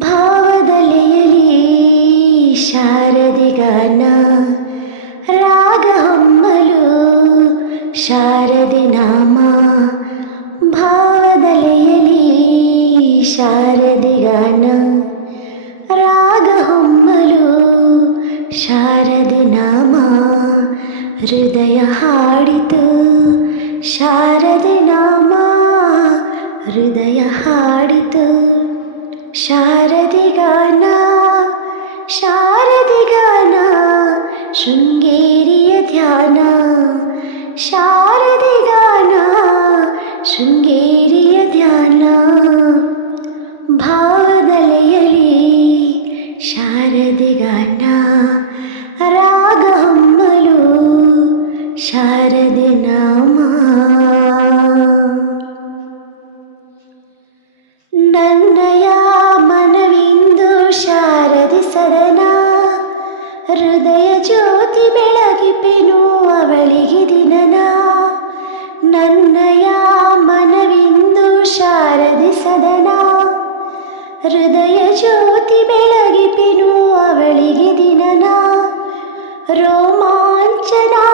भावदलेयली शारदी राग रागहम्मलो शारदिनामा भावलय ली शारदि गाना शारदिनामा हृदय हाडितु शारदीनामा हृदय हाडितु शारदिगाना गाना शारदि गाना शृङ्गेरि ध्याना शारदिगाना गाना शृङ्गेरिय ध्याना भावी शारदि गाना हृदय ज्योति बेगिपेनुगि दिनना नया मनविन्दु शारद सदना हृदय ज्योति बलगिपेनुगि दिनना रोमा चना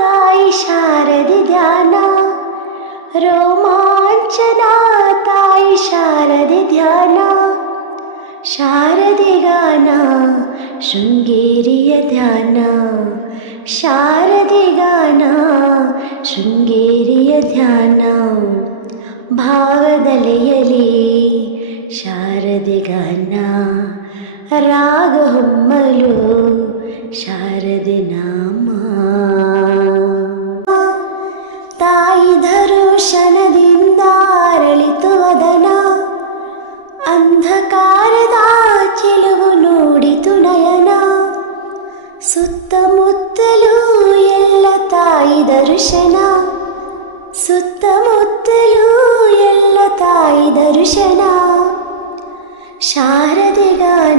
ता शारद ध्यान रोमा चना ता शारद ध्या शारदि गाना शृङ्गेरिय ध्याना शारदि गाना शृङ्गेरिय भावदलयली शारदि गाना रागहुम्मलु समू एतृ समू शारदिगाना शारदि गाना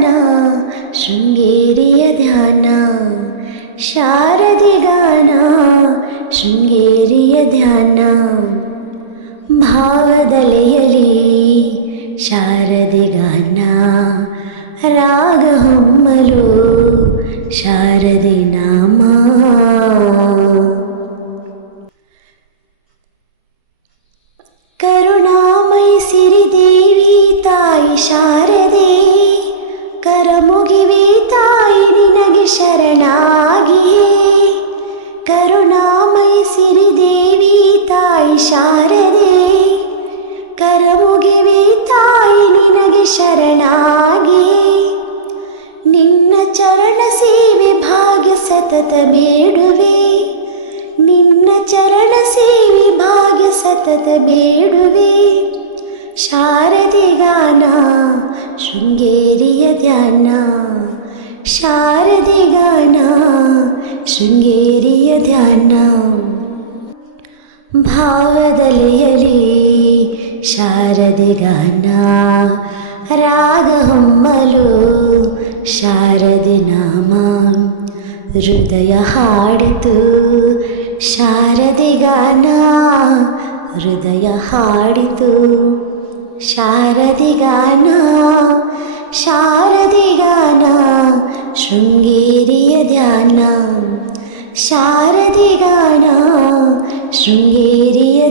शारदिगाना श्रृंगेरीय ध्यान गृङ्गेरि ध्या भावलयी राग गोम्म शारदे नाम करुणामयि सिरि देवी शारदे करमुगिवे तायि निनगि नग करुणामयि करुणा सिरि शारदे करमुगिवे तायि निनगि नग चरण सेवि भाग्य सतत बेड निेवि भग्य सतत बेडार शृङ्गेरि ध्याना शारदि भाव ध्या भावली शारदि राग रागहोमू शारदि नामा हृय हाडतु शारदि गाना हृदय हाडतु शारदि गाना शारदि गाना शृङ्गेरि य गाना शृङ्गेरिय